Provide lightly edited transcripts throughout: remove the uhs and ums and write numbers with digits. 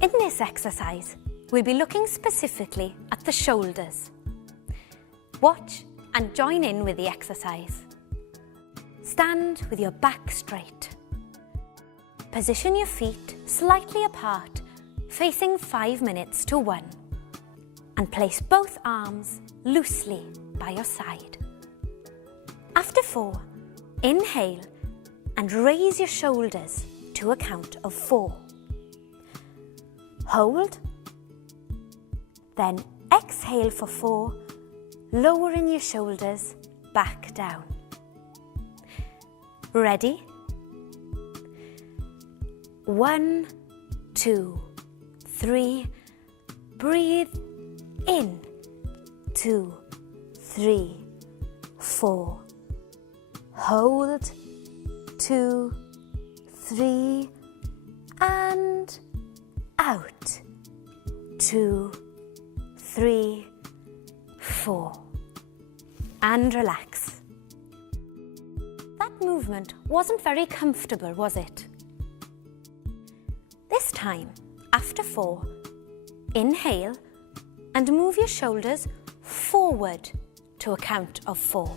In this exercise, we'll be looking specifically at the shoulders. Watch and join in with the exercise. Stand with your back straight. Position your feet slightly apart, facing 5 minutes to 1. And place both arms loosely by your side. After 4, inhale and raise your shoulders to a count of 4. Hold, then exhale for 4, lowering your shoulders back down. Ready? 1, 2, 3, breathe in, 2, 3, 4, hold, 2, 3, and out, 2, 3, 4, and relax. That movement wasn't very comfortable, was it? This time, after 4, inhale and move your shoulders forward to a count of 4.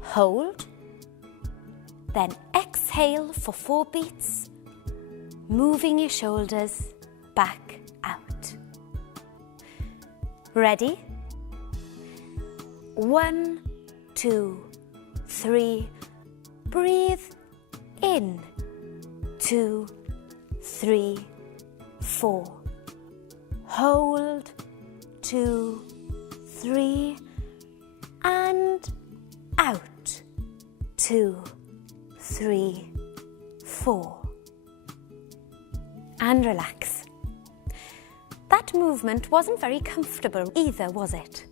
Hold, then exhale for 4 beats, moving your shoulders back out. Ready? 1, 2, 3, breathe in, 2, 3, 4, hold, 2, 3, and out, 2, 3, 4, and relax. That movement wasn't very comfortable either, was it?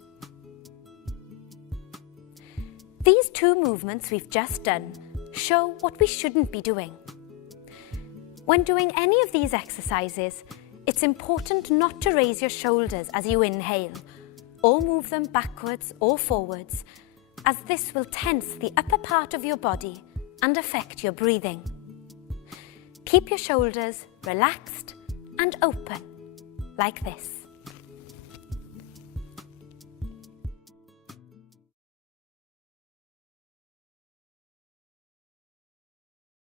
These 2 movements we've just done show what we shouldn't be doing. When doing any of these exercises, it's important not to raise your shoulders as you inhale, or move them backwards or forwards, as this will tense the upper part of your body and affect your breathing. Keep your shoulders relaxed and open, like this.